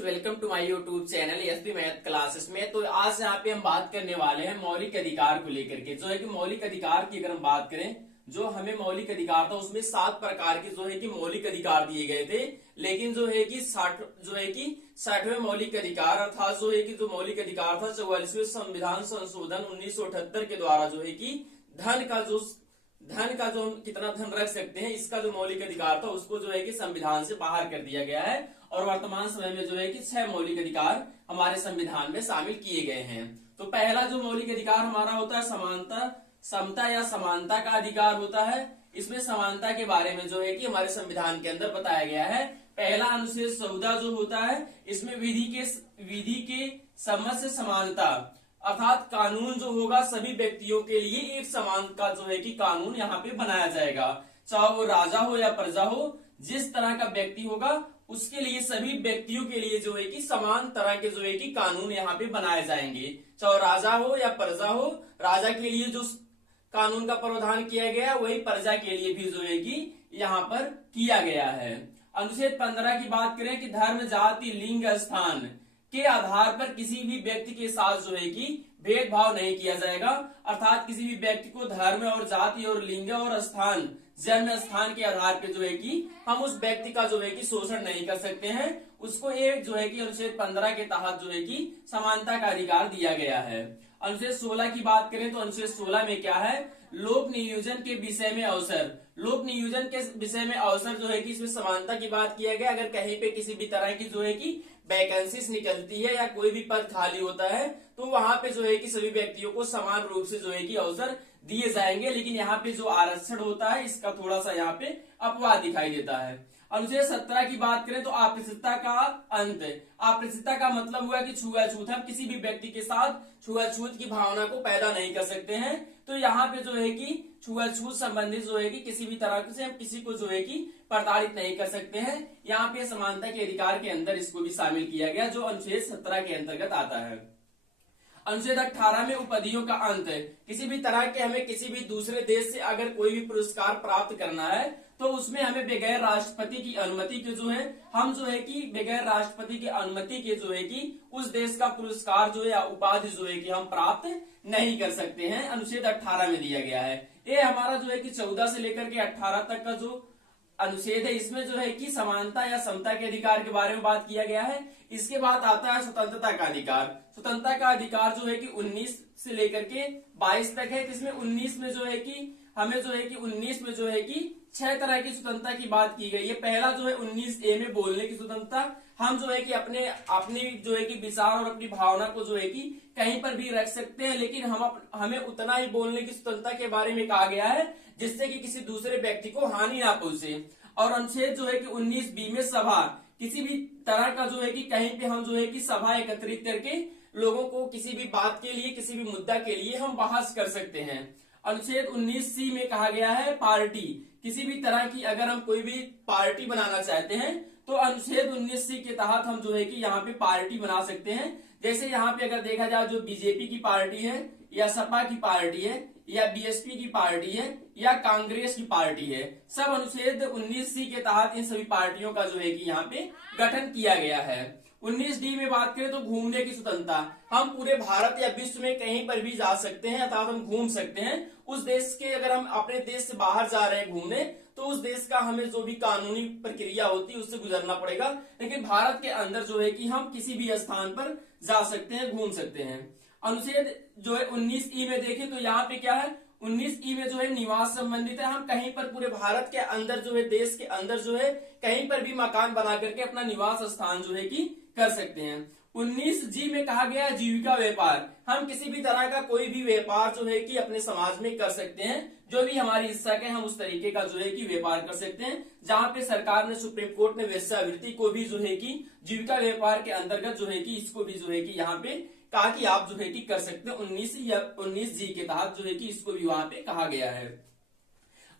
Welcome to my YouTube channel SP math classes में। तो आज यहाँ पे हम बात करने वाले हैं मौलिक अधिकार को लेकर के। जो है कि मौलिक अधिकार की अगर हम बात करें, जो हमें मौलिक अधिकार था उसमें 7 प्रकार के जो है कि मौलिक अधिकार दिए गए थे। लेकिन जो है कि 60वें मौलिक अधिकार अर्थात जो है कि जो मौलिक अधिकार था 44वें संविधान संशोधन 1978 के द्वारा जो है कि धन का जो हम कितना धन रख सकते हैं इसका जो मौलिक अधिकार था उसको जो है कि संविधान से बाहर कर दिया गया है। और वर्तमान समय में जो है कि 6 मौलिक अधिकार हमारे संविधान में शामिल किए गए हैं। तो पहला जो मौलिक अधिकार हमारा होता है समता या समानता का अधिकार होता है। इसमें समानता के बारे में जो है कि हमारे संविधान के अंदर बताया गया है। पहला अनुच्छेद 14 जो होता है इसमें विधि के समझ से समानता अर्थात कानून जो होगा सभी व्यक्तियों के लिए एक समान का जो है कि कानून यहाँ पे बनाया जाएगा। चाहे वो राजा हो या प्रजा हो, जिस तरह का व्यक्ति होगा उसके लिए सभी व्यक्तियों के लिए जो है कि समान तरह के जो है कि कानून यहाँ पे बनाए जाएंगे। चाहे राजा हो या प्रजा हो, राजा के लिए जो कानून का प्रावधान किया गया वही प्रजा के लिए भी जो है कि यहाँ पर किया गया है। अनुच्छेद 15 की बात करें कि धर्म, जाति, लिंग, स्थान के आधार पर किसी भी व्यक्ति के साथ जो है कि भेदभाव नहीं किया जाएगा। अर्थात किसी भी व्यक्ति को धर्म और जाति और लिंग और स्थान, जन्म स्थान के आधार पर जो है कि हम उस व्यक्ति का जो है कि शोषण नहीं कर सकते हैं। उसको एक जो है कि अनुच्छेद 15 के तहत जो है कि समानता का अधिकार दिया गया है। अनुच्छेद 16 की बात करें तो अनुच्छेद 16 में क्या है, लोक नियोजन के विषय में अवसर। लोक नियोजन के विषय में अवसर जो है कि इसमें समानता की बात किया गया। अगर कहीं पे किसी भी तरह की जो है कि वैकेंसीज निकलती है या कोई भी पद खाली होता है तो वहां पे जो है कि सभी व्यक्तियों को समान रूप से जो है कि अवसर दिए जाएंगे। लेकिन यहाँ पे जो आरक्षण होता है इसका थोड़ा सा यहाँ पे अपवाद दिखाई देता है। अनुच्छेद 17 की बात करें तो अप्रतिष्ठता का अंत। अप्रतिष्ठता का मतलब हुआ कि छुआछूत, हम किसी भी व्यक्ति के साथ छुआछूत की भावना को पैदा नहीं कर सकते हैं। तो यहाँ पे जो है कि छुआछूत संबंधित जो है कि किसी भी तरह से हम किसी को जो है कि प्रताड़ित नहीं कर सकते हैं। यहाँ पे समानता के अधिकार के अंदर इसको भी शामिल किया गया जो अनुच्छेद 17 के अंतर्गत आता है। अनुच्छेद 18 में उपधियों का अंत। किसी भी तरह के हमें किसी भी दूसरे देश से अगर कोई भी पुरस्कार प्राप्त करना है तो उसमें हमें बगैर राष्ट्रपति की अनुमति के जो है हम जो है कि बगैर राष्ट्रपति की अनुमति के जो है कि उस देश का पुरस्कार जो है या उपाधि जो है कि हम प्राप्त नहीं कर सकते हैं। अनुच्छेद 18 में दिया गया है। ये हमारा जो है कि 14 से लेकर के 18 तक का जो अनुच्छेद है इसमें जो है कि समानता या समता के अधिकार के बारे में बात किया गया है। इसके बाद आता है स्वतंत्रता का अधिकार। स्वतंत्रता का अधिकार जो है कि 19 से लेकर के 22 तक है। इसमें 19 में जो है कि हमें जो है कि 19 में जो है कि 6 तरह की स्वतंत्रता की बात की गई है। पहला जो है 19A में बोलने की स्वतंत्रता। हम जो है कि अपनी जो है कि विचार और अपनी भावना को जो है कि कहीं पर भी रख सकते हैं, लेकिन हमें उतना ही बोलने की स्वतंत्रता के बारे में कहा गया है जिससे कि किसी दूसरे व्यक्ति को हानि ना पहुंचे। और अनुच्छेद जो है कि 19B में सभा, किसी भी तरह का जो है कि कहीं पे हम जो है कि सभा एकत्रित करके लोगों को किसी भी बात के लिए किसी भी मुद्दा के लिए हम बहस कर सकते हैं। अनुच्छेद 19C में कहा गया है पार्टी, किसी भी तरह की अगर हम कोई भी पार्टी बनाना चाहते हैं तो अनुच्छेद 19C के तहत हम जो है कि यहाँ पे पार्टी बना सकते हैं। जैसे यहाँ पे अगर देखा जाए जो बीजेपी की पार्टी है या सपा की पार्टी है या बीएसपी की पार्टी है या कांग्रेस की पार्टी है, सब अनुच्छेद 19C के तहत इन सभी पार्टियों का जो है कि यहाँ पे गठन किया गया है। 19D में बात करें तो घूमने की स्वतंत्रता। हम पूरे भारत या विश्व में कहीं पर भी जा सकते हैं अर्थात हम घूम सकते हैं। उस देश के अगर हम अपने देश से बाहर जा रहे हैं घूमने तो उस देश का हमें जो भी कानूनी प्रक्रिया होती है उससे गुजरना पड़ेगा। लेकिन भारत के अंदर जो है कि हम किसी भी स्थान पर जा सकते हैं, घूम सकते हैं। अनुच्छेद जो है 19E में देखें तो यहाँ पे क्या है, 19E में जो है निवास संबंधित है। हम कहीं पर पूरे भारत के अंदर जो है देश के अंदर जो है कहीं पर भी मकान बना करके अपना निवास स्थान जो है कि कर सकते हैं। 19G में कहा गया जीविका व्यापार। हम किसी भी तरह का कोई भी व्यापार जो है कि अपने समाज में कर सकते हैं, जो भी हमारी इच्छा के हम उस तरीके का जो है कि व्यापार कर सकते हैं। जहां पे सरकार ने सुप्रीम कोर्ट ने वेश्यावृत्ति को भी जो है कि जीविका व्यापार के अंतर्गत जो है कि इसको भी जो है कि यहाँ पे कहा कि आप जो है कि कर सकते हैं। 19G के तहत जो है कि इसको भी वहां पे कहा गया है।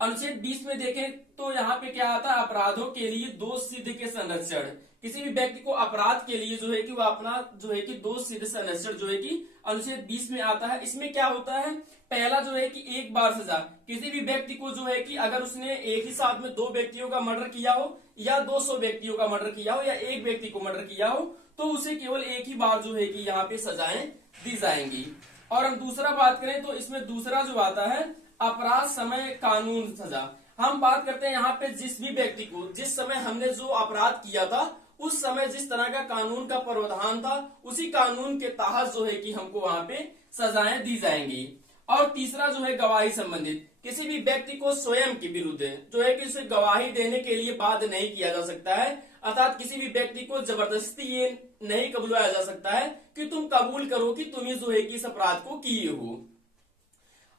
अनुच्छेद 20 में देखें तो यहाँ पे क्या आता है, अपराधों के लिए दोष सिद्ध के संरक्षण। किसी भी व्यक्ति को अपराध के लिए जो है कि वो अपना जो है कि दोष सिद्ध संरक्षण जो है कि अनुच्छेद 20 में आता है। इसमें क्या होता है, पहला जो है कि एक बार सजा। किसी भी व्यक्ति को जो है कि अगर उसने एक ही साथ में 2 व्यक्तियों का मर्डर किया हो या 200 व्यक्तियों का मर्डर किया हो या एक व्यक्ति को मर्डर किया हो तो उसे केवल एक ही बार जो है कि यहाँ पे सजाएं दी जाएंगी। और हम दूसरा बात करें तो इसमें दूसरा जो आता है अपराध समय कानून सजा। हम बात करते हैं यहाँ पे जिस भी व्यक्ति को जिस समय हमने जो अपराध किया था उस समय जिस तरह का कानून का प्रावधान था उसी कानून के तहत जो है कि हमको वहां पे सजाएं दी जाएंगी। और तीसरा जो है गवाही संबंधित, किसी भी व्यक्ति को स्वयं के विरुद्ध जो है कि उसे गवाही देने के लिए बाध्य नहीं किया जा सकता है, अर्थात किसी भी व्यक्ति को जबरदस्ती ये नहीं कबूलाया जा सकता है कि तुम कबूल करो कि तुम जो है कि इस अपराध को किए हो।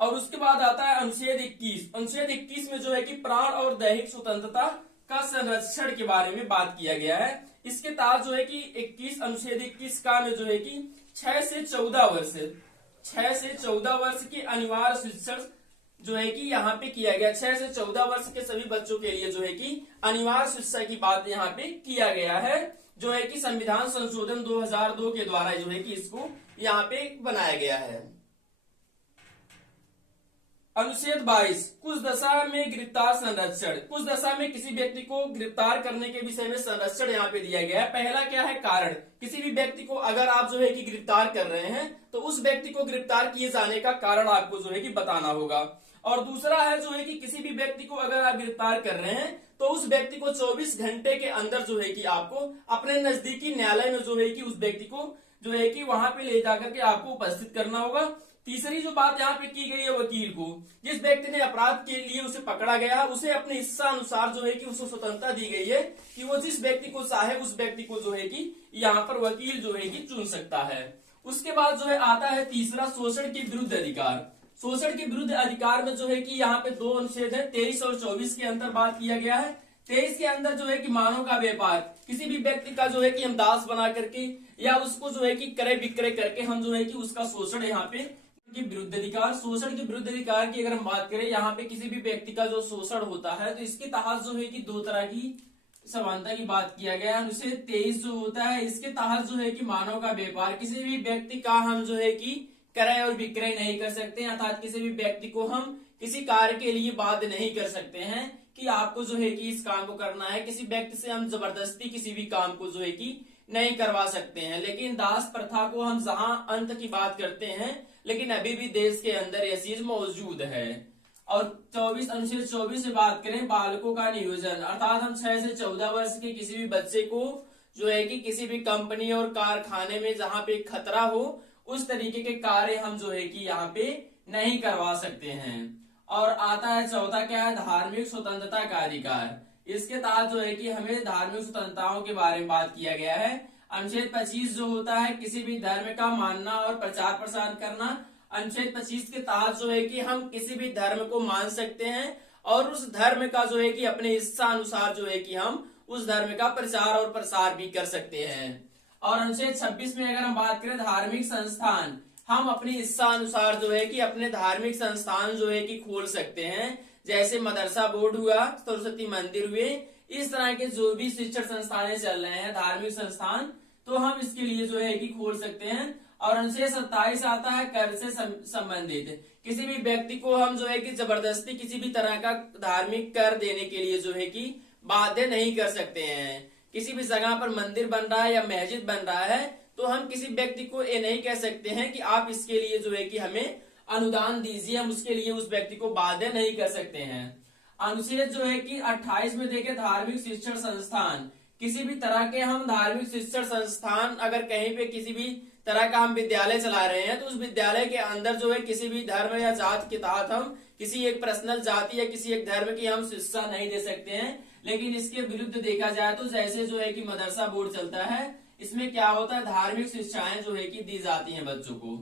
और उसके बाद आता है अनुच्छेद 21। अनुच्छेद 21 में जो है कि प्राण और दैहिक स्वतंत्रता का संरक्षण के बारे में बात किया गया है। इसके तहत जो है कि 21 अनुच्छेद 21 का में जो है कि 6 से 14 वर्ष की अनिवार्य शिक्षण जो है कि यहाँ पे किया गया। 6 से 14 वर्ष के सभी बच्चों के लिए जो है कि अनिवार्य शिक्षा की बात यहाँ पे किया गया है, जो है कि संविधान संशोधन 2002 के द्वारा जो है कि इसको यहाँ पे बनाया गया है। अनुच्छेद 22 कुछ दशा में गिरफ्तार संरक्षण। कुछ दशा में किसी व्यक्ति को गिरफ्तार करने के विषय में संरक्षण यहाँ पे दिया गया है। पहला क्या है, कारण। किसी भी व्यक्ति को अगर आप जो है कि गिरफ्तार कर रहे हैं तो उस व्यक्ति को गिरफ्तार किए जाने का कारण आपको जो है कि बताना होगा। और दूसरा है जो है कि किसी भी व्यक्ति को अगर आप गिरफ्तार कर रहे हैं तो उस व्यक्ति को 24 घंटे के अंदर जो है कि आपको अपने नजदीकी न्यायालय में जो है कि उस व्यक्ति को जो है कि वहां पे ले जाकर के आपको उपस्थित करना होगा। तीसरी जो बात यहाँ पे की गई है, वकील को, जिस व्यक्ति ने अपराध के लिए उसे पकड़ा गया उसे अपने इच्छा अनुसार जो है कि उसको स्वतंत्रता दी गई है कि वो जिस व्यक्ति को चाहे उस व्यक्ति को जो है कि यहाँ पर वकील जो है कि चुन सकता है। उसके बाद जो है आता है तीसरा शोषण के विरुद्ध अधिकार। शोषण के विरुद्ध अधिकार में जो है कि यहाँ पे 2 अनुच्छेद है, 23 और 24 के अंदर बात किया गया है। 23 के अंदर जो है कि मानव का व्यापार, किसी भी व्यक्ति का जो है कि हम दास बना करके या उसको जो है कि क्रय विक्रय करके हम जो है कि उसका शोषण यहाँ पे के विरुद्ध अधिकार। शोषण के विरुद्ध अधिकार की अगर हम बात करें, यहाँ पे किसी भी व्यक्ति का जो शोषण होता है तो इसके तहत जो है कि 2 तरह की समानता की बात किया गया है। अनुच्छेद 23 जो होता है इसके तहत जो है कि मानव का व्यापार, किसी भी व्यक्ति का हम जो है कि क्रय और विक्रय नहीं कर सकते, अर्थात किसी भी व्यक्ति को हम किसी कार्य के लिए बाध्य नहीं कर सकते हैं कि आपको जो है कि इस काम को करना है। किसी व्यक्ति से हम जबरदस्ती किसी भी काम को जो है कि नहीं करवा सकते हैं। लेकिन दास प्रथा को हम जहां अंत की बात करते हैं, लेकिन अभी भी देश के अंदर यह चीज मौजूद है। और 24 अनुच्छेद 24 से बात करें, बालकों का नियोजन, अर्थात हम 6 से 14 वर्ष के किसी भी बच्चे को जो है कि किसी भी कंपनी और कारखाने में जहां पे खतरा हो उस तरीके के कार्य हम जो है कि यहाँ पे नहीं करवा सकते हैं। और आता है चौथा क्या है, धार्मिक स्वतंत्रता का अधिकार। इसके तहत जो है कि हमें धार्मिक स्वतंत्रताओं के बारे में बात किया गया है। अनुच्छेद 25 जो होता है किसी भी धर्म का मानना और प्रचार प्रसार करना। अनुच्छेद 25 के तहत जो है कि हम किसी भी धर्म को मान सकते हैं और उस धर्म का जो है कि अपने इच्छा अनुसार जो है कि हम उस धर्म का प्रचार और प्रसार भी कर सकते हैं। और अनुच्छेद 26 में अगर हम बात करें धार्मिक संस्थान, हम अपनी इच्छा अनुसार जो है कि अपने धार्मिक संस्थान जो है कि खोल सकते हैं, जैसे मदरसा बोर्ड हुआ, सरस्वती मंदिर हुए, इस तरह के जो भी शिक्षण संस्थानें चल रहे हैं धार्मिक संस्थान, तो हम इसके लिए जो है कि खोल सकते हैं। और अनुच्छेद 27 आता है कर से संबंधित, किसी भी व्यक्ति को हम जो है कि जबरदस्ती किसी भी तरह का धार्मिक कर देने के लिए जो है कि बाध्य नहीं कर सकते हैं। किसी भी जगह पर मंदिर बन रहा है या मस्जिद बन रहा है तो हम किसी व्यक्ति को ये नहीं कह सकते हैं कि आप इसके लिए जो है कि हमें अनुदान दीजिए, हम उसके लिए उस व्यक्ति को बाध्य नहीं कर सकते हैं। अनुच्छेद जो है कि 28 में देखे धार्मिक शिक्षण संस्थान, किसी भी तरह के हम धार्मिक शिक्षण संस्थान अगर कहीं पे किसी भी तरह का हम विद्यालय चला रहे हैं तो उस विद्यालय के अंदर जो है किसी भी धर्म या जात के तहत हम किसी एक पर्सनल जाति या किसी एक धर्म की हम शिक्षा नहीं दे सकते हैं। लेकिन इसके विरुद्ध देखा जाए तो जैसे जो है कि मदरसा बोर्ड चलता है, इसमें क्या होता है धार्मिक शिक्षाएं जो है कि दी जाती हैं बच्चों को।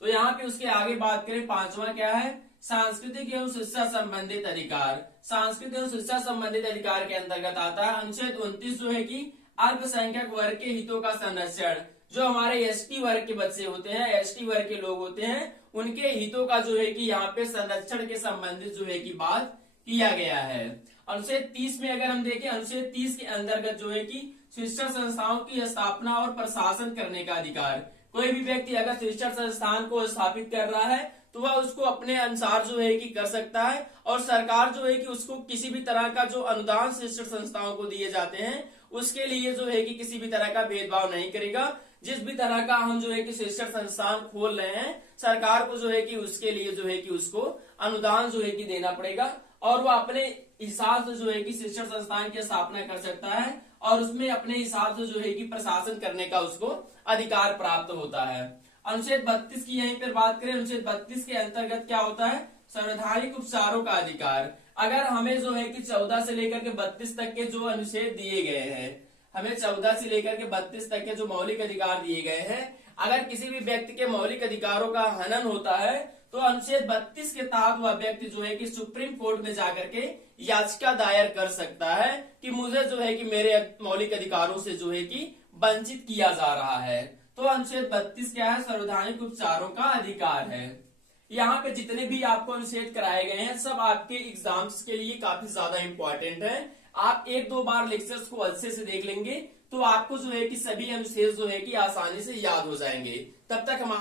तो यहाँ पे उसके आगे बात करें, 5वां क्या है, सांस्कृतिक एवं शिक्षा संबंधित अधिकार। सांस्कृतिक एवं शिक्षा संबंधित अधिकार के अंतर्गत आता है अनुच्छेद 29 जो है कि अल्पसंख्यक वर्ग के हितों का संरक्षण। जो हमारे एसटी वर्ग के बच्चे होते हैं, एसटी वर्ग के लोग होते हैं, उनके हितों का जो है कि यहाँ पे संरक्षण के संबंधित जो है कि बात किया गया है। अनुच्छेद 30 में अगर हम देखें, अनुच्छेद 30 के अंतर्गत जो है कि शिक्षण संस्थाओं की स्थापना और प्रशासन करने का अधिकार। कोई भी व्यक्ति अगर शिक्षण संस्थान को स्थापित कर रहा है तो वह उसको अपने अनुसार जो है कि कर सकता है, और सरकार जो है कि उसको किसी भी तरह का जो अनुदान शिक्षण संस्थाओं को दिए जाते हैं उसके लिए जो है कि किसी भी तरह का भेदभाव नहीं करेगा। जिस भी तरह का हम जो है कि शिक्षण संस्थान खोल रहे हैं, सरकार को जो है कि उसके लिए जो है कि उसको अनुदान जो है कि देना पड़ेगा और वो अपने हिसाब से जो है कि शिक्षण संस्थान की स्थापना कर सकता है और उसमें अपने हिसाब से जो है कि प्रशासन करने का उसको अधिकार प्राप्त होता है। अनुच्छेद 32 की यहीं पर बात करें, अनुच्छेद 32 के अंतर्गत क्या होता है, संवैधानिक उपचारों का अधिकार। अगर हमें जो है कि 14 से लेकर के 32 तक के जो अनुच्छेद दिए गए हैं, हमें 14 से लेकर के 32 तक के जो मौलिक अधिकार दिए गए हैं, अगर किसी भी व्यक्ति के मौलिक अधिकारों का हनन होता है तो अनुच्छेद 32 के तहत वह व्यक्ति जो है कि सुप्रीम कोर्ट में जाकर के याचिका दायर कर सकता है कि मुझे जो है कि मेरे मौलिक अधिकारों से जो है कि वंचित किया जा रहा है। तो अनुच्छेद 32 क्या है, संवैधानिक उपचारों का अधिकार है। यहाँ पे जितने भी आपको अनुच्छेद कराए गए हैं सब आपके एग्जाम्स के लिए काफी ज्यादा इंपॉर्टेंट है। आप एक दो बार लेक्चर्स को अच्छे से देख लेंगे तो आपको जो है कि सभी अनुच्छेद जो है कि आसानी से याद हो जाएंगे। तब तक हम